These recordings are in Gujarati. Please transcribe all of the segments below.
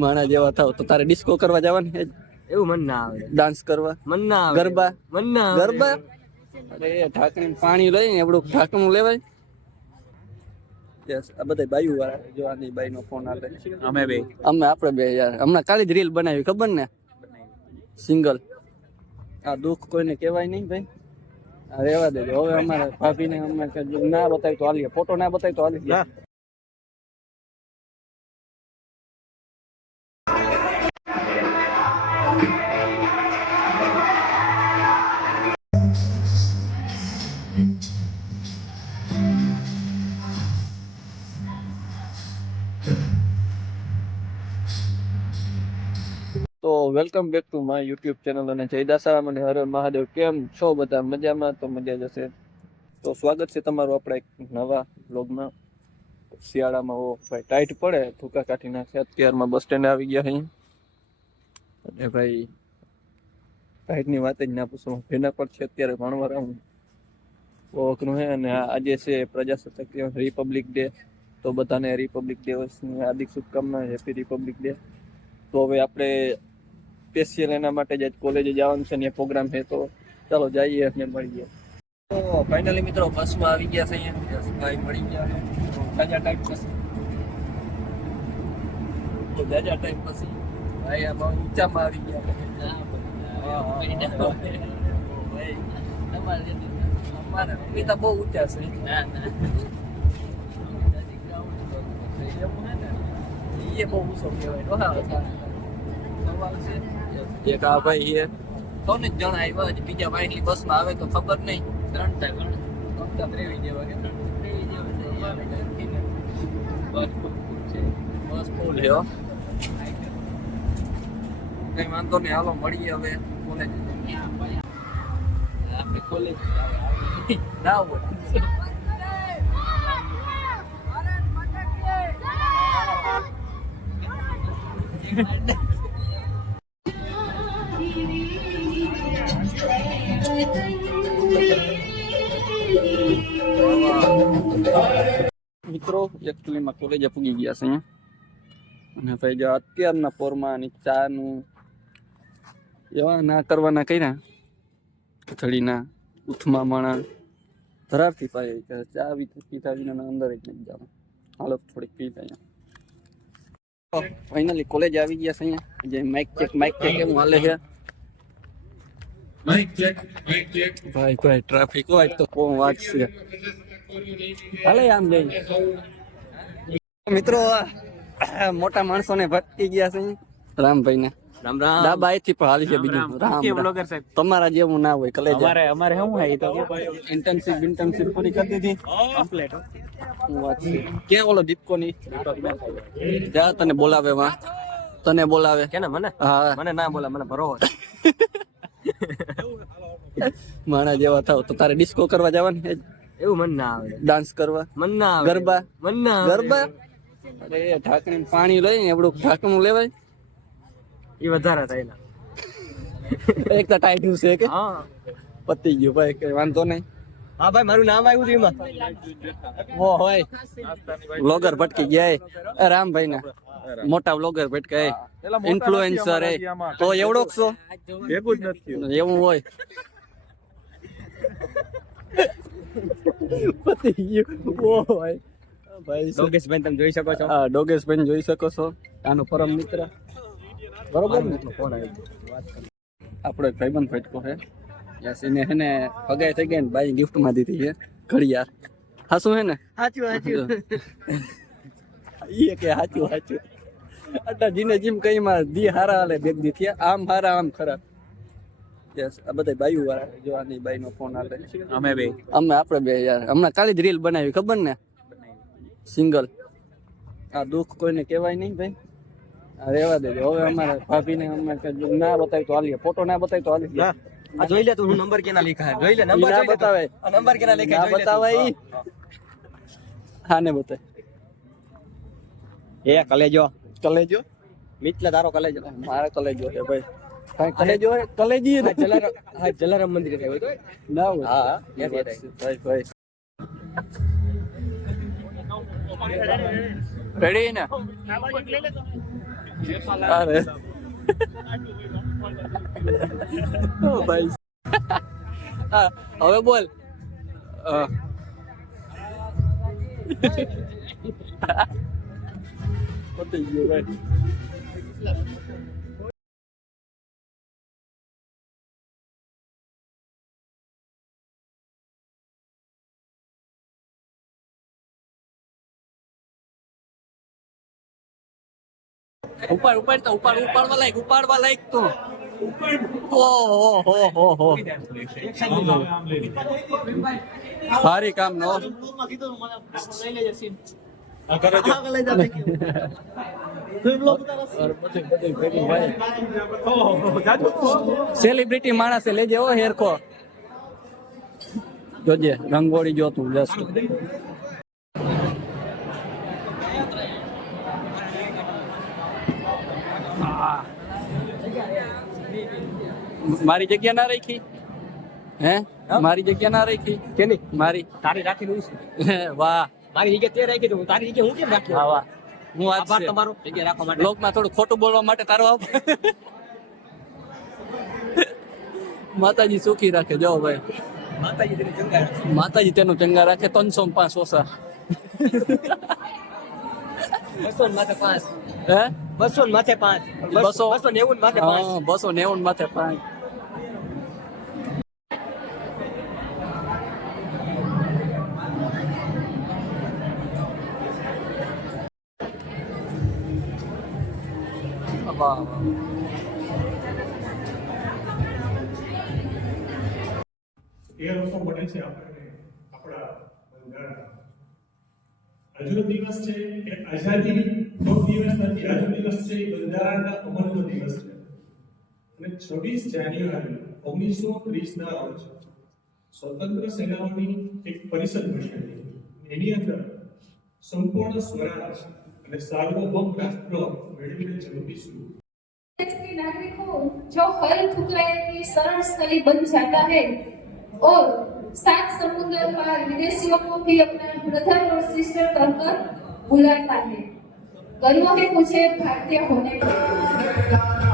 માણા જેવા થાવ તો તારે ડિસ્કો કરવા જવાનું છે એવું મન ના આવે. ડાન્સ કરવા? મન ના આવે. ગરબા? મન ના આવે. ગરબા? અરે ઢાંકણી પાણી લઈ એવડું ઢાંકણું લેવાય. યસ આ બધા બાયુ વાળા જો આની બાઈ નો ફોન આવે અમે બે. અમે આપણે બે યાર. હમણાં કાલી જ રીલ બનાવી ખબર ને? સિંગલ આ દુઃખ કોઈને કહેવાય નહીં ભાઈ. આ રેવા દેજો. હવે અમારે ભાભીને અમે ના બતાવી તો હાલીએ. ફોટો ના બતાવી તો હાલીએ. Welcome back to my YouTube channel અને જય અને હર મહાદેવ. કેમ છો બધા? મજામાં? તો મજા જશે તો સ્વાગત છે તમારું આપણા એક નવા બ્લોગમાં શિયાળામાં ઓ ભાઈ ટાઈટ પડે ભૂકા કાઢી નાખે. અત્યારમાં બસ સ્ટેન્ડ આવી ગયા અહીં અને ભાઈ ટાઈટની વાત જ ના પૂછો. ભેના પર છે, અત્યારે ભણવા આવું ઓકનું છે અને આજે છે પ્રજાસત્તાક રિપબ્લિક ડે તો બધાને રિપબ્લિક દિવસની હાર્દિક શુભકામના હેપી રિપબ્લિક ડે તો હવે આપણે સ્પેશિયલ એના માટે જ કોલેજે જવાનું છે ને એ પ્રોગ્રામ છે તો ચાલો જઈએ અને મળીએ તો ફાઇનલી મિત્રો બસમાં આવી ગયા છે અહીંયા યશભાઈ મળી ગયા છે તો જાજા ટાઈમ પછી તો જાજા ટાઈમ પછી ભાઈ આમાં ઊંચામાં આવી ગયા છે. હા, હા, હા. ભાઈ, અમારે અમિતા બહુ ઊંચા છે એ બહુ ઊંચો કહેવાય ડોહા સવાલ છે એક આ ભાઈ છે. જ જણા આવ્યા હજી બીજા બસ બસમાં આવે તો ખબર નહીં. ત્રણ ચાર ત્રણ ચાર ત્રેવીસ જેવા કે ત્રણ બસ ફૂલ છે. કઈ વાંધો નહીં, હાલો, મળીએ હવે કોલેજ આપણે કોલેજ ના મિત્રો એકચ્યુઅલીમાં કોલેજે પૂગી ગયા છે અહીંયા. અને ભાઈ જો અત્યારના પોરમાં ની ચાનું એવા ના કરવાના કર્યા. ખીચડીના ઉથમા માણા ધરારથી પાય કે ચા પીતા વિના અંદર જ નથી જવાનું. હાલો થોડીક પી અહીંયા. ફાઇનલી કોલેજ આવી ગયા છે અહીંયા. જે માઇક ચેક માઇક ચેક એમ હાલે છે? માઇક ચેક માઇક ચેક ભાઈ ભાઈ ટ્રાફિક હોય તો કોણ વાત છે? હાલે આમ જઈ. મિત્રો મોટા માણસો ને ભટકી ગયા છે. રામભાઈ ને રામ રામ. ડાબા અહીંથી પણ હાલી છે બીજું. રામ. રામ. બ્લોગર સાહેબ. તમારા જેવું ના હોય કલેજા. અમારે અમારે શું હોય તો ઇન્ટર્નશિપ ઇન્ટર્નશિપ પૂરી કરી દીધી. કમ્પ્લીટ શું વાત છે? ક્યાં ઓલો દીપકો ની જા તને બોલાવે માં તને બોલાવે. કે મને? હા. મને ના બોલા મને ભરો માણા જેવા થાવ તો તારે ડિસ્કો કરવા જવાનું એવું મન ના આવે. ડાન્સ કરવા? મન ના આવે. ગરબા? મન ના આવે. ગરબા? અરે ઢાંકણી પાણી લઈને એવડું ઢાંકણું લેવાય. એ વધારે થયેલા. એક તો ટાઈટ છે કે? હા. પતી ગયું ભાઈ કઈ વાંધો નહીં. હા ભાઈ મારું નામ આવ્યું એમાં. ઓ હોય. વ્લોગર ભટકી ગયા એ. રામભાઈ ના મોટા વ્લોગર ભટકાય ઇન્ફ્લુએન્સર એ. તો એવડો છો? ભેગું જ નથી. એવું હોય. પતી ગયું. ઓ ભાઈ. શું? તમે જોઈ શકો છો? હા ડોગેશભાઈ જોઈ શકો છો. આનો પરમ મિત્ર. બરોબર ને? ફોન આવ્યો? આપણો એક ભાઈબંધ ફટકો છે. યસ એને હે ને હગાઈ થઈ ગઈ ને બાઈ ગિફ્ટ દીધી છે ઘડિયાળ. હાસું હે ને? સાચું સાચું ઈ કે સાચું સાચું અટા જીને જીમ કઈ માં દી હારા હાલે બેગ દી થયા. આમ હારા આમ ખરાબ યસ આ બધા બાયુ વાળા જો આની બાઈ નો ફોન આવે અમે બે. અમે આપણે બે યાર. હમણાં કાલી જ રીલ બનાવી ખબર ને? સિંગલ. આ દુઃખ કોઈને કહેવાય નહીં ભાઈ. આ રેવા દેજો. હવે અમારે ભાભીને અમે ના બતાવી તો હાલીએ. ફોટો ના બતાવી તો હાલીએ. આ જોઈ લે તો હું નંબર કેના લખ્યા છે? જોઈ લે નંબર ના. બતાવે. નંબર કેના ના લખ્યા જોઈ લે તું. બતાવાય. હા ને બતાવે એ કલેજો. કલેજો? મિત્ર તારો કલેજો. મારે કલેજો છે ભાઈ. કાંઈ કલેજો હોય કલેજી હા જલારામ હા જલારામ મંદિર છે હોય તો ના હોય હા હા શું વાત છે? ભાઈ ભાઈ રેડી ને અરે ઓ ભાઈ હા, હવે બોલ અ. પતી ગયું ભાઈ ઉપાડ ઉપાડ તો ઉપાડ ઉપાડવા લાયક ઉપાડવા લાયક તો ઓહો હો હો હો ભારી કામ નો સેલિબ્રિટી માણસે લેજે ઓ હેરખો જોજે રંગોળી જોતું જસ્ટ મારી જગ્યા ના રાખી? હે? મારી જગ્યા ના રાખી? કેની? મારી. તારી રાખી દઉં છું. વાહ. મારી જગ્યા તે રાખી દઉં તારી જગ્યા હું કેમ રાખી? હા વાહ. હું આભાર તમારો. જગ્યા રાખવા માટે. લોકમાં થોડું ખોટું બોલવા માટે તારો આપ માતાજી સુખી રાખે જો ભાઈ. માતાજી તેને ચંગા રાખે. માતાજી તેનું ચંગા રાખે ત્રણસો પાંચ ઓછા. બસો માથે પાંચ. હે? બસો માથે પાંચ. બસો. બસો નેવું માથે પાંચ. બસો નેવું માથે પાંચ. અને છવ્વીસ જાન્યુઆરી ઓગણીસો ત્રીસના રોજ સ્વતંત્ર સેનાઓની એક પરિષદ મળી એની અંદર સંપૂર્ણ સ્વરાજ અને સાર્વભૌમ રાષ્ટ્ર મેળવીને જરૂરી नागरिक हो जो हर ठुकराए की शरण स्थली बन जाता है और सात समुद्र पार विदेशियों को भी अपना ब्रदर और सिस्टर कहकर बुलाता है गर्व है मुझे भारतीय होने का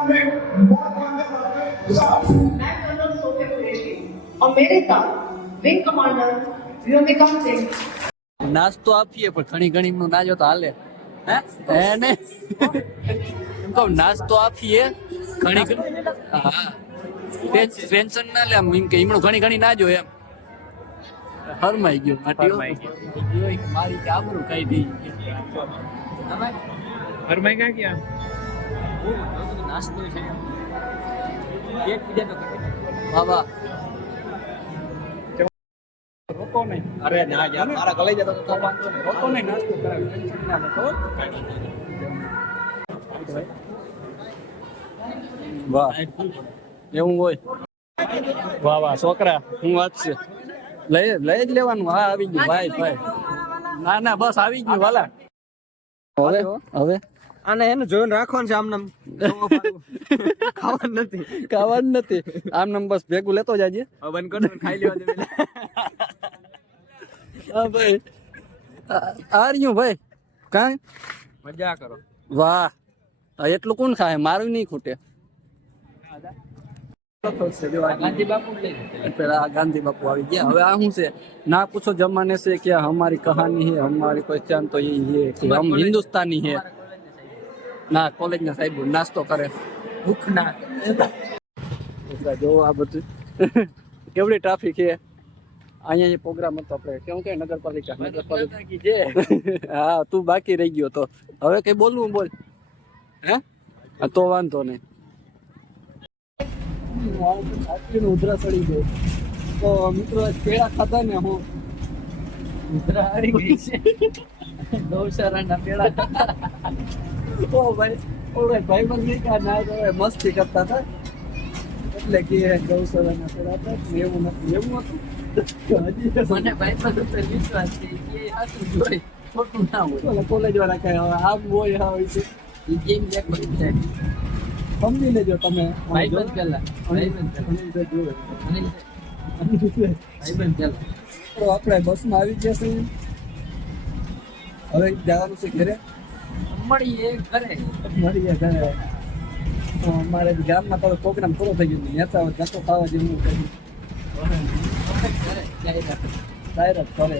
में बहुत मंदिर साफ मैं कर्नल सोफिया कुरैशी और मेरे साथ विंग कमांडर व्योमिका सिंह નાસ્તો આપીએ પણ ઘણી ઘણી નું ના જો તો હાલે હે હે ને એમ કહું નાસ્તો આપીએ ઘણી ઘણી હા ટેન્શન ના લે આમ એમ કે એમનું ઘણી ઘણી ના જો એમ હરમાઈ ગયું માટી હરમાઈ મારી કે આબરૂ કઈ દી ઘરમાં ક્યાં ગયા નાસ્તો છે એક બીજા તો બાબા રોકો નહીં અરે ના યાર મારા કલાઈ જતો તો વાંધો નહીં. રોકો નહીં નાસ્તો કરાવી ટેન્શન ના વાહ એવું હોય વાહ વાહ છોકરા હું વાત છે. લઈ લઈ જ લેવાનું. હા આવી ગયું ભાઈ ભાઈ. ના ના બસ આવી ગયું વાલા. હવે? હવે? અને એને જોઈને રાખવાનું છે આમ ખાવાનું નથી. ખાવાનું નથી. આમ બસ ભેગું લેતો જાજે. બંધ કરો ખાઈ લેવા ભાઈ. આ રહ્યું ભાઈ. કાં મજા કરો. વાહ. એટલું કોણ ખાય? મારું નહીં ખૂટે. પેલા ગાંધી બાપુ આવી ગયા. હવે આ શું છે? ના પૂછો જમાને છે કે હમારી કહાની હે હમારી ક્વેશ્ચન તો એ હિન્દુસ્તાની હે ના કોલેજ ના સાહેબ, નાસ્તો કરે. ભૂખ ના જો આ બધું. કેવડી ટ્રાફિક છે. અહીંયા પ્રોગ્રામ હતો આપણે. કેવું કે નગરપાલિકા. નગરપાલિકા જે. હા, તું બાકી રહી ગયો તો. હવે કઈ બોલવું બોલ. હે? તો વાંધો નહીં. ઉધરા ચડી ગયો. તો મિત્રો કેળા ખાધા ને હું? ઉધરા હારી ગઈ છે. ગૌશાળાના પેડા ઓ ભાઈ ઓળે ભાઈ ભાઈ નહીં કા ના તો મસ્તી કરતા હતા. એટલે કે ગૌશાળાના ને એવું નથી એવું હતું. હજી તો મને ભાઈ ઉપર વિશ્વાસ છે કે આટલું જોઈ ખોટું ના હોય. કોલેજ વાળા કઈ હવે આમ હોય છે. એ ગેમ છે. સમજી લેજો તમે. ભાઈ જોવે. અનિલ અનિલ ભાઈ. ભાઈબંધ પેલા. તો આપણે બસમાં આવી ગયા છીએ. હવે જવાનું છે ઘરે. મળીએ ઘરે. મળીએ ઘરે. તો અમારે ગામમાં તો પ્રોગ્રામ પૂરો થઈ ગયો. નેતા જતો ખાવા જેવું કર્યું ડાયરેક્ટ કરે.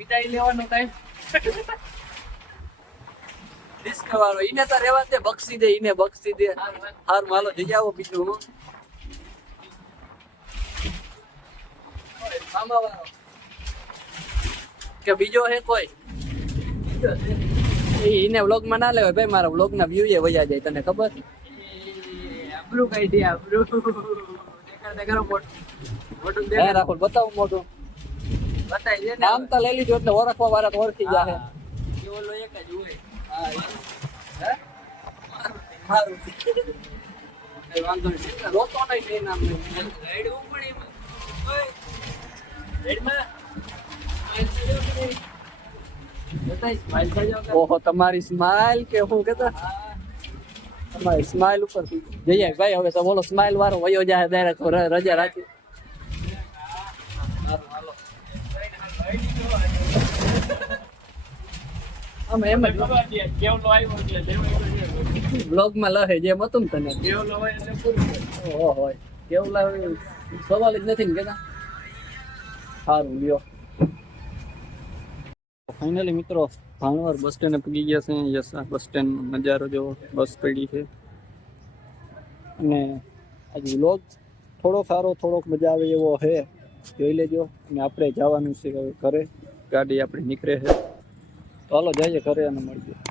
વિદાય લેવાનો ટાઈમ રિસ્ક વાળો ઈને તો રેવા દે બક્ષી દે ઈને બક્ષી દે. હાર માલો જઈ આવો બીજું હું. મામા વાળો કે બીજો હે કોઈ? એને ઈને વ્લોગમાં ના લેવાય ભાઈ મારા વ્લોગ ના વ્યૂ એ વયા જાય તને ખબર? આબરૂ દે આબરૂ દેખાડ દેખાડો મોટું મોટું હે દેખાડ. બતાવું મોઢું. બતાવી દે ને. નામ તો લઈ લીધું એટલે ઓળખવા વાળા તો ઓળખી જાય ઓલો એક જ હોય. હે મારું. કઈ વાંધો નહીં. રોતો નહીં નામ લઈને. રાઈડવું પણ એમાં ઓહો, તમારી સ્માઇલ કે હું કેતા? તમારી સ્માઇલ ઉપર જઈએ ભાઈ, હવે તો બોલો સ્માઇલ વાળો વયો જાય ડાયરેક્ટ રજા રાખી. એમ બ્લોગમાં લહે જેમ હતું ને તને. ઓહો કેવું સવાલ જ નથી ને કેતા? સારું લ્યો. ફાઇનલી મિત્રો ભાણવાર બસ સ્ટેન્ડે પૂગી ગયા છે. યસ, આ બસ સ્ટેન્ડ નજારો જો બસ પડી છે. અને આજે વ્લોગ થોડો સારો, થોડોક મજા આવે એવો છે. જોઈ લેજો. અને આપણે જવાનું છે હવે ઘરે. ગાડી આપણી નીકળે છે. તો હાલો, જઈએ ઘરે અને મળીએ.